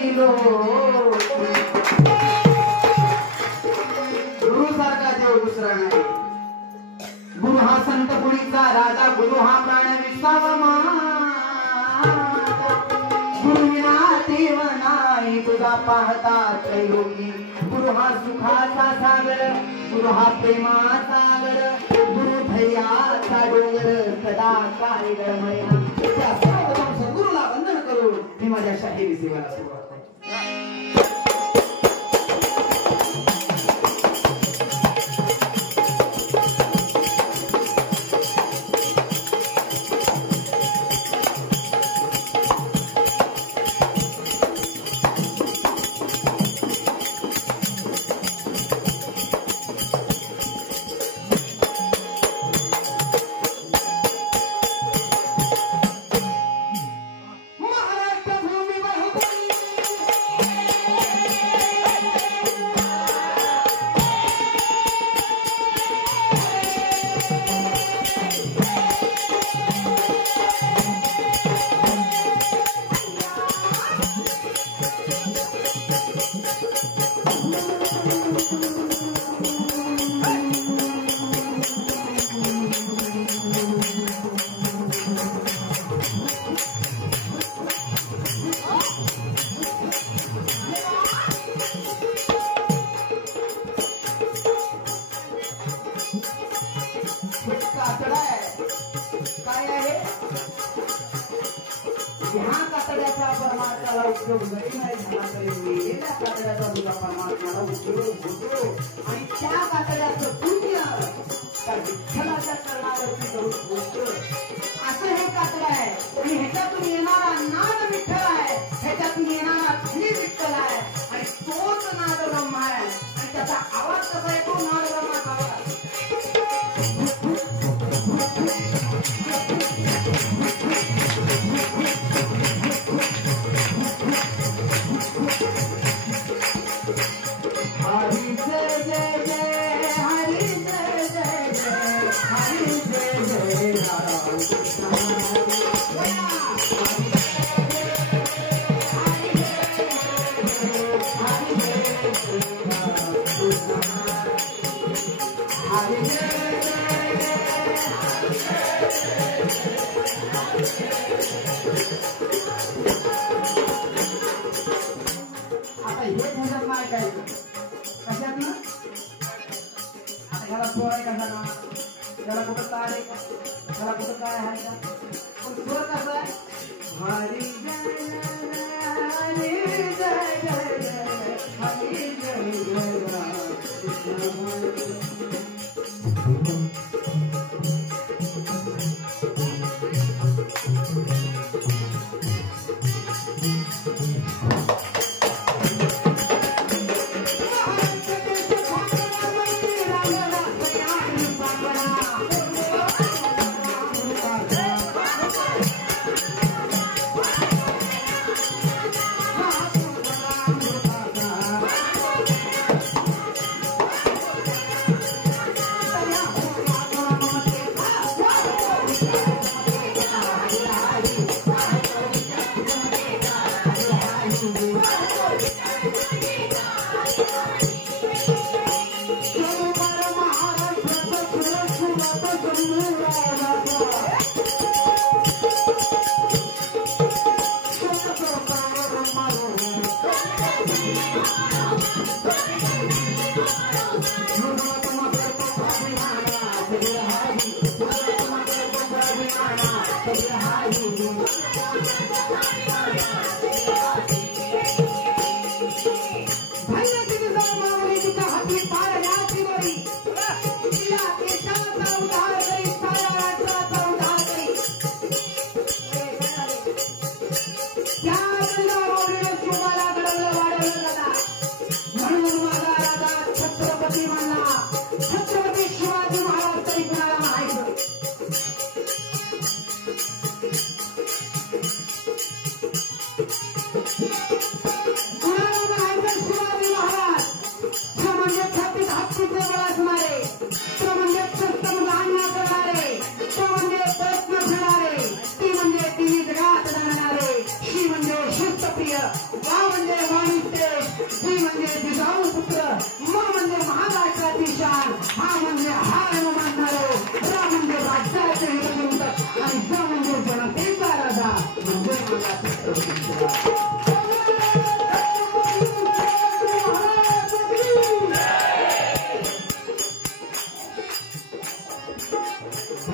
Low गुरु सारखा देव दुसरा नाही गुरु हा संत पुरीचा राजा गुरु हा प्राण विसावा गुरु विना देव नाही तुझा पाहता त्रैलोकी गुरु हा सुखाचा सागर गुरु हा प्रेमाचा सागर गुरु धैर्याचा डोंगर सदा काय गळमया त्या सर्वप्रथम सद्गुरूला वंदन करून मी माझ्या शाहिरी सेवेला सुरुवात करतो परमात्म्याला उपयोग जरी नाही झाला तरी मेलेल्या कातड्याचा सुद्धा परमात्म्याला उपयोग होतो आणि त्या कातड्याचं पुण्य त्या विठ्ठलाच्या चरणावरती करून पोचतं असं हे कातड आहे आणि ह्याच्यातून येणारा नाद विठ्ठल आहे ह्याच्यातून येणारा ध्वनी विठ्ठल आहे आणि तोच नाद ब्रह्म आहे आणि त्याचा आवाज कसा येतो नाद ब्रह्माचा आवाज आता हे झंझट नाही काय कशात ना आता ह्याला स्वर आहे कसा ना त्याला कुठं काय आहे का त्याला कुठं काय आहे का पण स्वर कसा आहे हरी जय हरी जय हरी जय छत्रपती म्हणला म्हणजे वाणिज्य, जी म्हणजे जिजाऊ पुत्र, म म्हणजे महाराष्ट्राची शान, हा म्हणजे हार मानणारे, रा म्हणजे राज्याचे हितचिंतक आणि ज म्हणजे जनतेचा राजा म्हणजे माझा छत्रपती.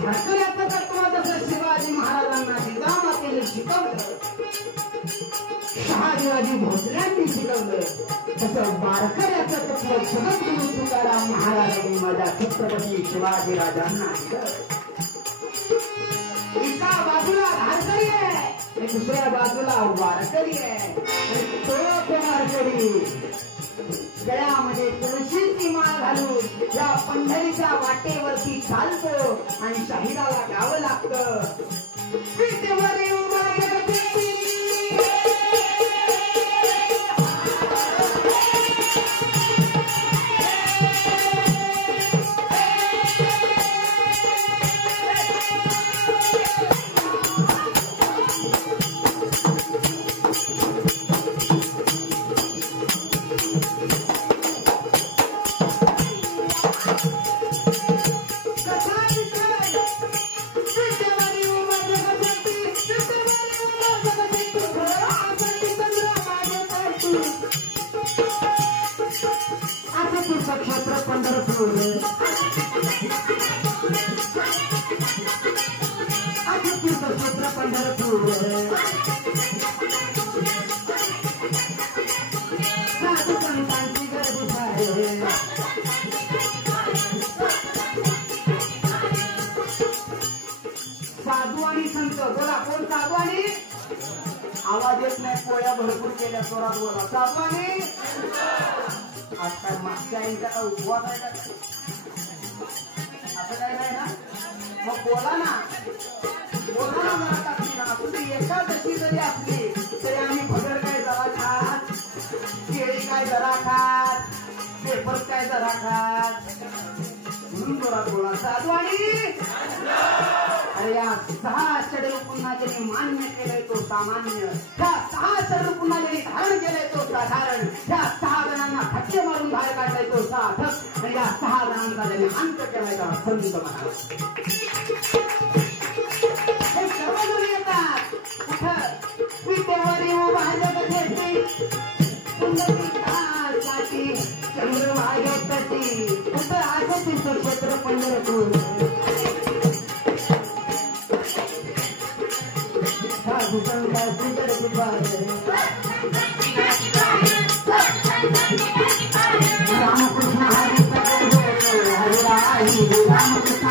भारताचं तत्व जसं शिवाजी महाराजांना जिजामातेने शिकवलं, शहाजीराजे भोसल्यांनी शिकवलं, तसं वारकऱ्याचं तत्व जगद्गुरु तुकाराम महाराजांनी माझ्या छत्रपती शिवाजी राजांना दिलं. एका बाजूला वारकरी आहे, दुसऱ्या बाजूला वारकरी आहे, आणि तो वारकरी गळ्यामध्ये तुळशीची माळ घालून या पंढरीच्या वाटेवरती चालतो आणि शाहिदाला गावं लागतं. क्षेत्र पंढरपूर क्षेत्र पंढरपूर साधू संतांची गर्दी आहे. साधू आणि संत बोला, कोण साधू आणि आवाज येत नाही, पोळ्या भरपूर केल्या, जोरात बोला. साधू आणि आजकाल मागच्या आईचा का उपवास आहे का, असं काय नाही ना, मग बोला ना, बोला ना जरा टाकली ना. तुम्ही एकादशी जरी असली तरी आम्ही भगर काय जरा खात, केळी काय जरा खात, पेपर काय जरा खात, म्हणून जोरात बोला. साधू आणि अरे या 6 षडरूपांना ज्यांनी मान्य केलंय तो सामान्य, त्या 6 षडरूपांना ज्यांनी धारण केलंय तो साधारण, त्या 6 जणांना फटके मारून बाहेर काढलाय तो साधक, आणि या 6 जणांचा ज्यांनी अंत केलाय तो संत महाराज. हे सर्वजण येतात कुठं विटेवर येऊ भाजप घेते पुंडलिकासाठी चंद्र भाजपसाठी कुठं आहे तिथं क्षेत्र पंढरपूर. रामकृष्ण हरी रामकृष्ण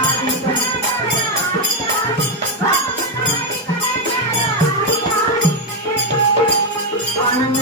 आनंद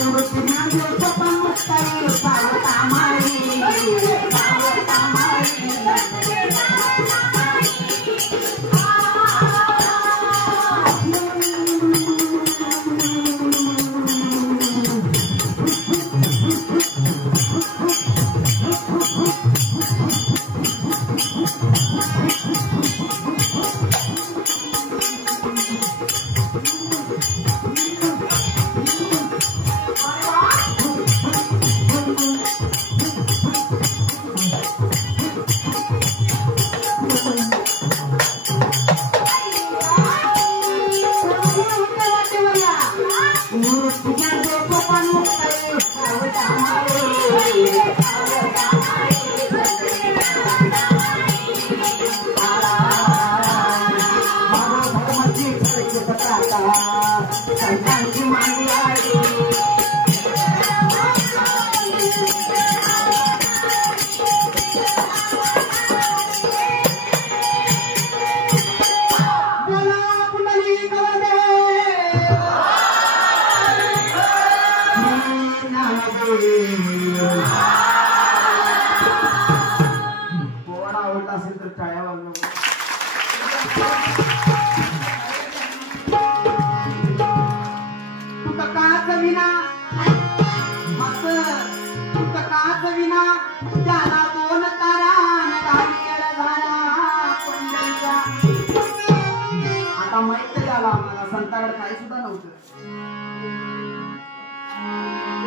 संताकडे काही सुद्धा नव्हतं.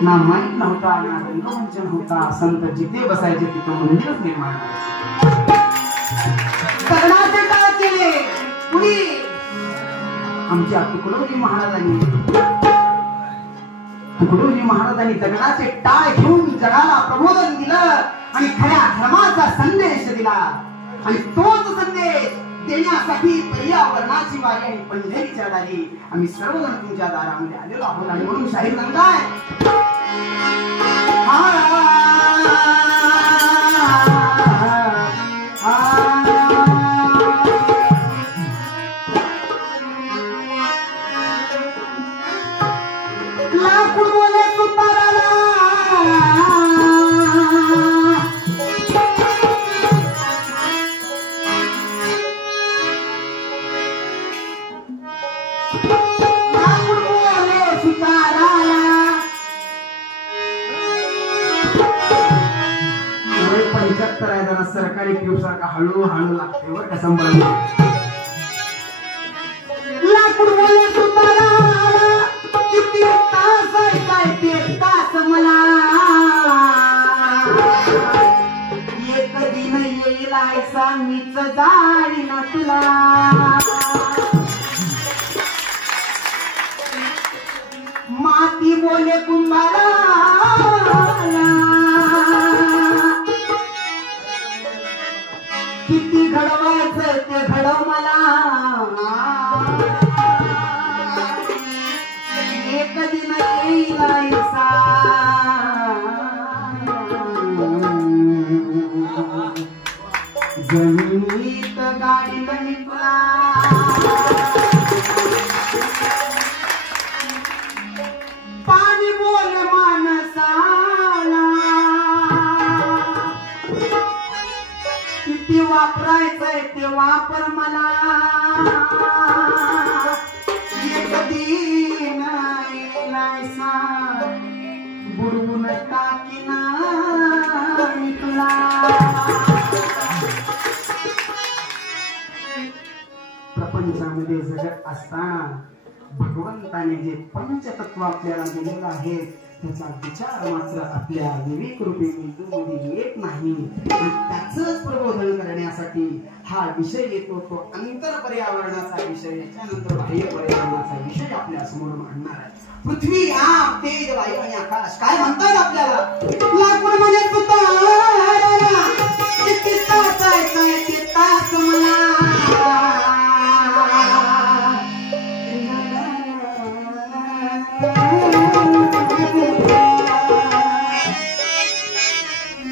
ना माईक नव्हता ना रंगमंचन होता. संत जिथे बसायचे तिथं मंदिरच निर्माण दगडाचे टाळ केले कुणी आमच्या तुकडोजी महाराजांनी दगडाचे टाळ घेऊन जगाला प्रबोधन दिलं आणि खऱ्या धर्माचा संदेश दिला. आणि तोच संदेश देण्यासाठी पर्यावरणाची वारी आणि पंढरीच्या दारी आम्ही सर्वजण तुमच्या दारामध्ये आलेलो आहोत. आणि म्हणून शाहीर म्हणताय लाकूड बोले सुताराला सरकारी ट्यूब सारखा हळूहळू लागते वर का संभ्रम. लाकूड बोले सुताराला किती तास काय ते तास मला एक दिन येईल ऐसा मीच जाळी ना तुला. माती बोले कुंभारा किती घडवायचं ते घडव मला एक दिन येईल ऐसा जमिनीत गाडी नाही तुला. पाणी बोले माणसाला किती वापरायचंय ते वापर मला एक दिन येईलायसा बुडवून टाकीना मी तुला. प्रपंचामध्ये जगत असताना भगवंताने जे पंचतत्व आपल्याला दिलेलं आहे त्याचा विचार मात्र आपल्या विवेक रूपी मेंदूमध्ये येत नाही. त्याचंच प्रबोधन करण्यासाठी हा विषय येतो. तो अंतर पर्यावरणाचा विषय त्यानंतर बाह्य पर्यावरणाचा विषय आपल्या समोर मांडणार आहे. पृथ्वी आप तेज वायू आणि आकाश काय म्हणतात आपल्याला लाकूड म्हणजे तुतारा किती तास आहे ते तास मला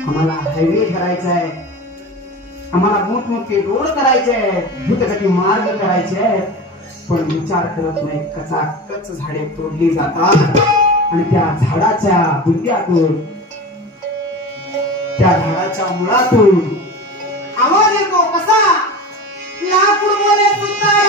आम्हाला हायवे करायचा आहे. आम्हाला मोठमोठे रोड करायचे आहेत. भूतगती मार्ग करायचे आहेत. पण विचार करत नाही कचाकच झाडे तोडली जातात आणि त्या झाडाच्या बुंद्यातून त्या झाडाच्या मुळातून आवाज येतो कसा लाकूड बोले तुतारा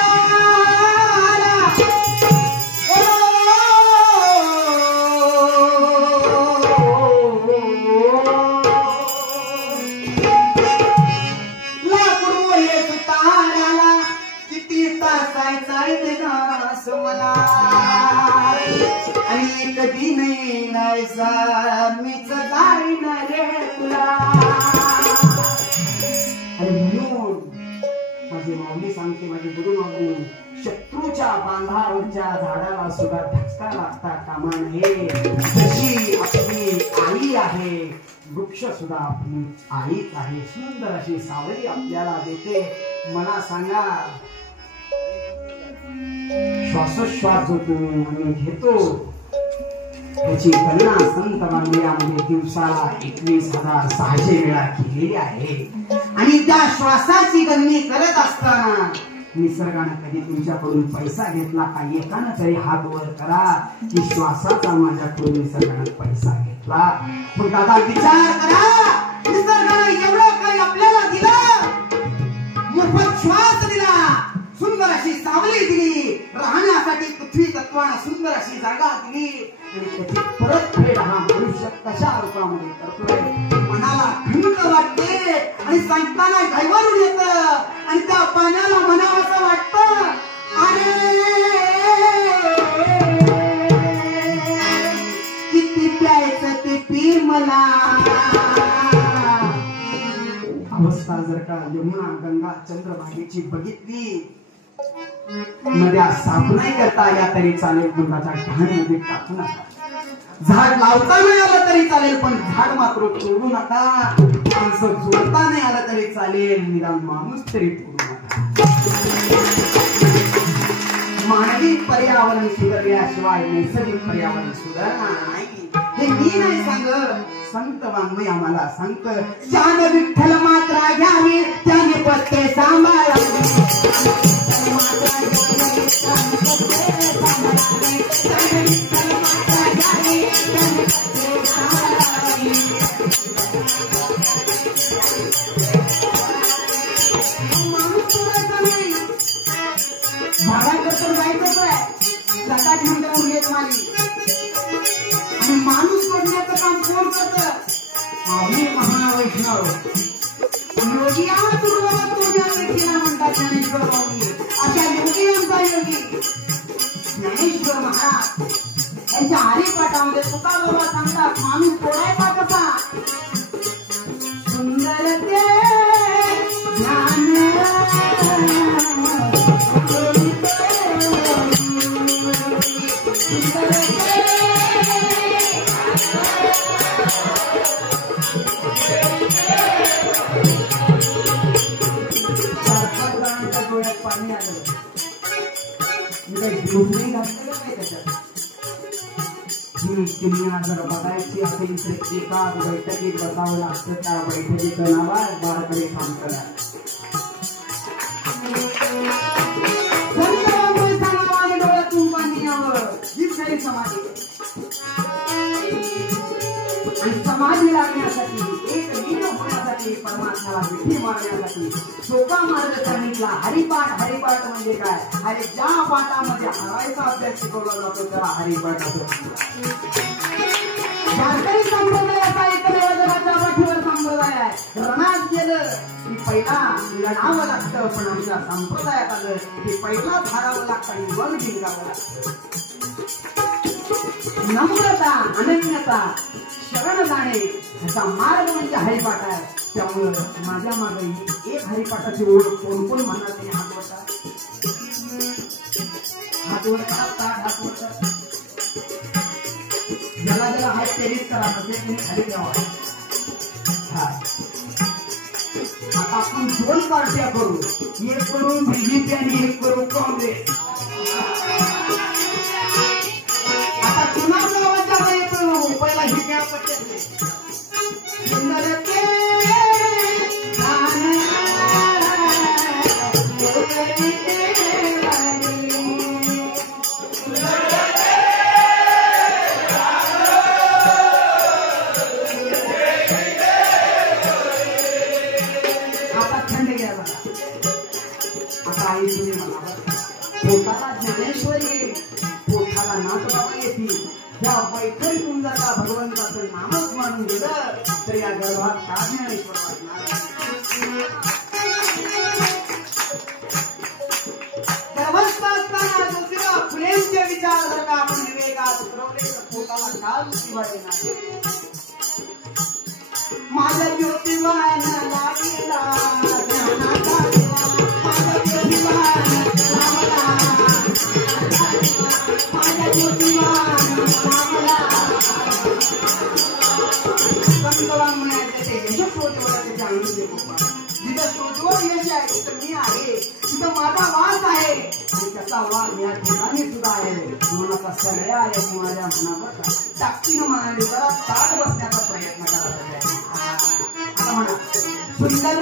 आणि कधी नाही नाहीसा मीच जाईन रे तुला. आणि म्हणून माझी माऊली सांगते माझी गुरु माऊली शत्रूच्या बांधावरच्या झाडाला सुद्धा धक्का लागता कामा नये. जशी आपली आई आहे वृक्ष सुद्धा आपली आईच आहे. सुंदर अशी सावली आपल्याला देते. मला सांगा श्वासोश्वास जो तुम्ही आम्ही घेतो त्याची गणना संत मंदिरामध्ये दिवसाला 21,600 वेळा केलेली आहे. आणि त्या श्वासाची गणनी करत असताना निसर्गाने कधी तुमच्याकडून पैसा घेतला का एकानं तरी हात वर करा की श्वासाचा माझ्याकडून निसर्गाने पैसा घेतला. मग दादा विचार करा निसर्गाने एवढं काही आपल्याला दिलं. मोफत श्वास दिला. सुंदर अशी सावली दिली. राहण्यासाठी पृथ्वी तत्वाने सुंदर अशी जागा दिली. आणि त्याची परतफेड हा मनुष्य कशा रूपामध्ये करतोय मनाला खंत वाटते. आणि सांगताना घाईवरून येत. आणि त्या पाण्याला म्हणावं असं वाटतं अरे किती द्यायचं ते पीर मला. अवस्था जर का यमुना गंगा चंद्रभागेची बघितली, नद्या साफ नाही करता आल्या तरी चालेल, गुंडाचा ढाण मध्ये टाकू नका. झाड लावता नाही आलं तरी चालेल, पण झाड मात्र तोडू नका. माणसं जोडता नाही आलं तरी चालेल, निदान माणूस तरी तोडू नका. मानवी पर्यावरण सुधारल्याशिवाय नैसर्गिक पर्यावरण सुधारणार नाही. हे मी नाही सांगत, संत वाङ्मय आम्हाला सांगत. ज्याने विठ्ठल मात्रा घ्यावी त्याने पत्ते सांभाळावे. झाडांकडे जायचंच आहे, जगात म्हणतो उल्लेख मारी. आणि माणूस तोडण्याचं काम कोण करतं? आम्ही महावैष्णव योगी आहात. तुला तोडण्याला केला म्हणतात ज्ञानेश्वर माऊली. अशा योगी आमचा योगी ज्ञानेश्वर महाराज यांच्या हरिपाठामध्ये तुकाबाबा सांगतात, माणूस तोडायचा कसा? सुंदर ते ध्यान डोळ्यात पाणी आलं. दुसरी घातलं का नाही त्याच्यात? तुम्ही जर बघायची असेल तर एका बैठकीत बसावं लागतं. त्या बैठकीचं नाव आहे बाळकडे काम करा. डोळ्यातून पाणी यावं हीच खरी समाधी. आणि समाधी लागण्यासाठी, एक लीन होण्यासाठी, परमात्म्याला मिठी मारण्यासाठी सोपा मार्ग सांगितला हरिपाठ. हरिपाठ म्हणजे काय? अरे ज्या पाठामध्ये हरायचा अभ्यास शिकवला जातो त्याला हरिपाठ असं. भारतीय संप्रदायाचा एकदेवताच्या पाठीवर संप्रदाय आहे. रणात गेलं की पहिला लढावं लागतं, पण आमच्या संप्रदायात आलं की पहिला धारावं लागतं आणि मग जिंकावं लागतं. नम्रता, अनन्यता, शरण जाणे याचा मार्ग म्हणजे हरिपाठ आहे. त्यामुळं माझ्या मागे एक हरिपाठाची ओढ कोण कोण म्हणणार नाही. हात वरता, हात वरता, हात वरता. ज्याला ज्याला हात तेरीच करा म्हणजे खाली द्यावा. आता आपण दोन पार्ट्या करू, एक करून बीजेपी आणि एक करू काँग्रेस. आता कुणाचा आवाज येतो पहिला हे घ्या पटत पोटाला ज्ञानेश्वरी, पोटाला नाथबाबा येतील. या बैठकीतून जर का भगवंताचं नामच मानून गेलं तर या गर्भात का ज्ञानेश्वर वाटणार? गर्भस्थ असताना ज्योतिबा फुलेंचे विचार जर का आपण विवेकात उतरवले तर पोटाला का ज्योतिबा येणार? माझ्या ज्योतिबाला लागेला ज्ञानाचा दिवा, माझ्या ज्योतिबाला माझ्या ज्योतिबाला संतवान म्हणायचे यश शोधवयाचे जाणून दे गोपाळ. जिथं शोधवर यश आहे तिथं मी आहे, तिथं माझा वास आहे आणि त्याचा वास या ठिकाणी सुद्धा आहे. मनाचा सगळे आहे माझ्या मनावर टाकतीनं म्हणाले जरा ताट बसण्याचा प्रयत्न करायचा. आता म्हणा सुंदर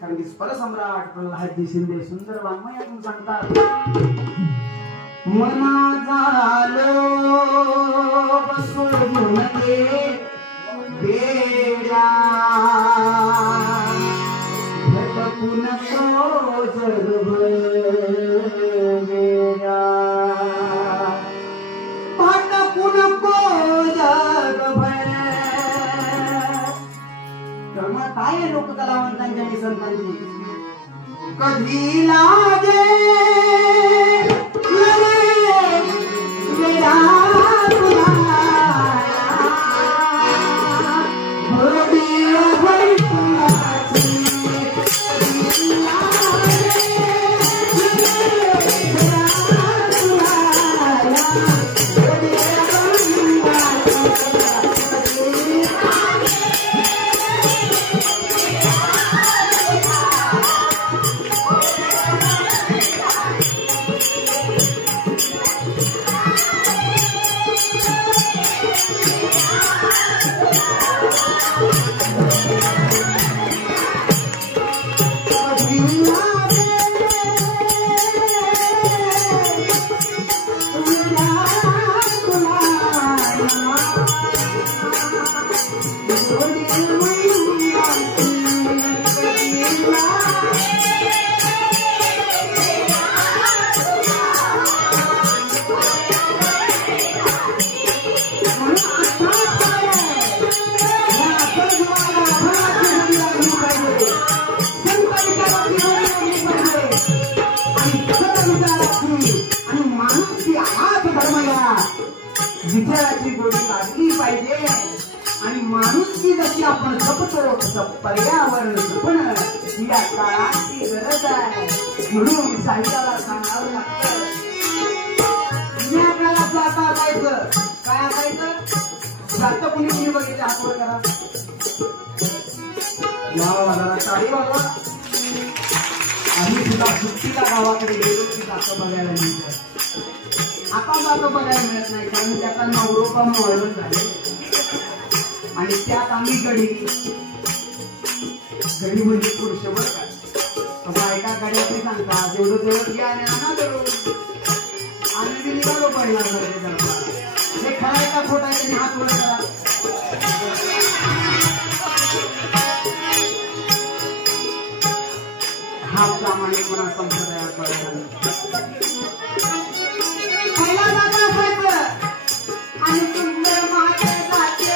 कारण की स्वरसम्राट प्रल्हादजी शिंदे सुंदर वाङ्मयातून सांगतात, मना झालो बसवून बेड्या भटकून तो जगभर वेड्या भटकून को जगभर. तर मग काय लोक कलावंतांची आणि संतांची कधी लागे विचाराची गोडी लागली पाहिजे आणि माणुसकी जशी आपण जपतो तसं पर्यावरण जपण ही या काळाची गरज आहे. म्हणून साहित्याला सांगावं लागतं, जुन्या काळात जाता असायचं. काय असायचं? जातं कुणी कुणी बघितलं हातवर करा जरा टाळी वाजवा. आम्ही सुद्धा सुट्टीला गावाकडे गेलो की जातं बघायला मिळतं. आता जातं बघायला मिळत नाही कारण त्याचा नवरोपा मॉडर्न झाले आणि त्यात आम्ही गडी म्हणजे पुरुष बरं का. बायका गड्यातही सांगतात जेवढं जेवढं घ्या आणि आणा दळून. आम्ही बी निघालो पहिला हे खरं का खोटा आहे हात वर करा. हा प्रामाणिकपणा संप्रदायात पहिला जागा असायचं आणि सुंदर माझे जाते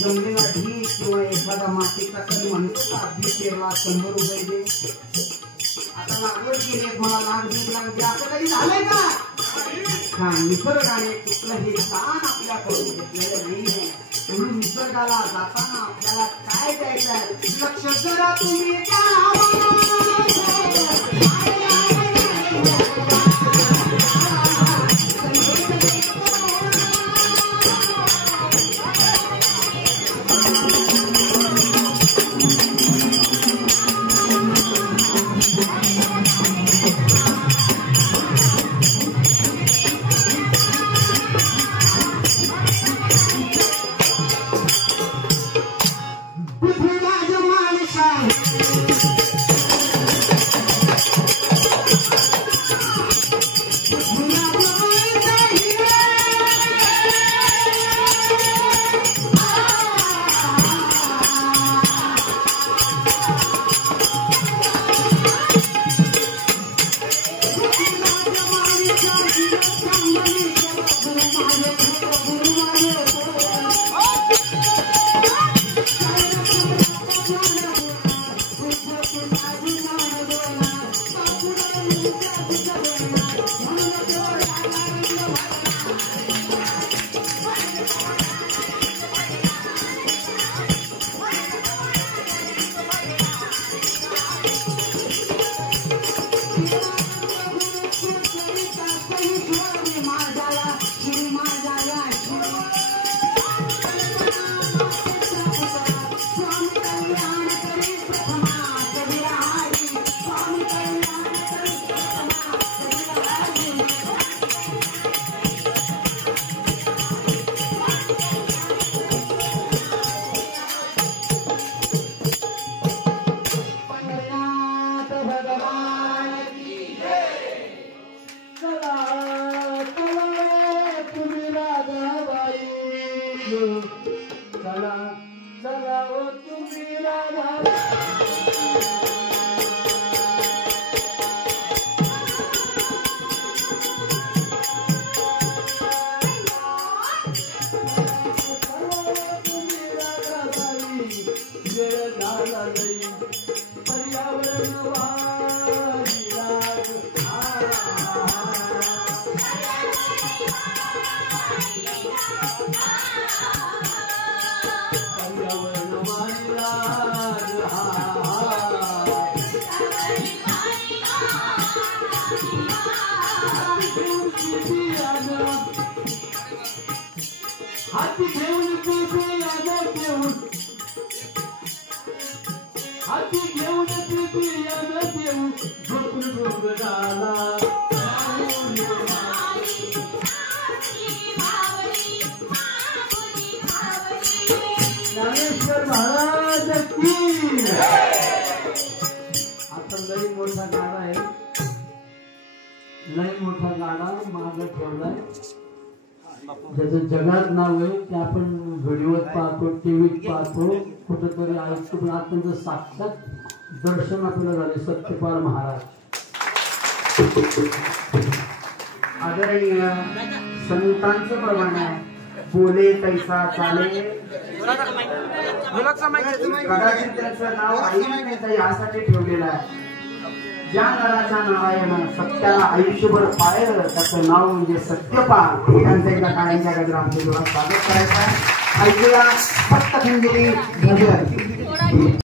जमलेला ढीक किंवा एखादा मातीचा कण म्हणतो का ढीक पेरला 100 रुपये दे. आता लागवड केली मला लाख 2 लाख दे असं काही झालंय का? हा निसर्गाने कुठलंही दान आपल्याकडून घेतलेलं नाहीये. म्हणून निसर्गाला जाताना आपल्याला काय द्यायचंय लक्ष जरा तुम्ही हाती घेऊन पिपी याद देऊन हाती घेऊन पिपी याद देऊन झोपून डोंगराला ज्ञानेश्वर महाराज की आता लई मोठा गाणं आहे लई मोठा गाणं मागे ठेवलाय ज्याचं जगात नाव आहे ते आपण व्हिडिओत पाहतो टीव्हीत पाहतो कुठेतरी ऐकतो पण आज त्यांचं साक्षात दर्शन आपल्याला झाले सत्यपाल महाराज आदरणीय संतांचं प्रमाण आहे बोले कैसा चाले कदाचित त्याचं नाव ऐकण्याचं यासाठी ठेवलेलं आहे ज्या नराच्या नावानं सत्याला आयुष्यभर पाहिलं त्याचं नाव म्हणजे सत्यपाल त्यांचं एकदा काळ्यांच्या गजरा आमच्या जोरात स्वागत करायचं आहे ऐकूया सप्तखंजरी भजन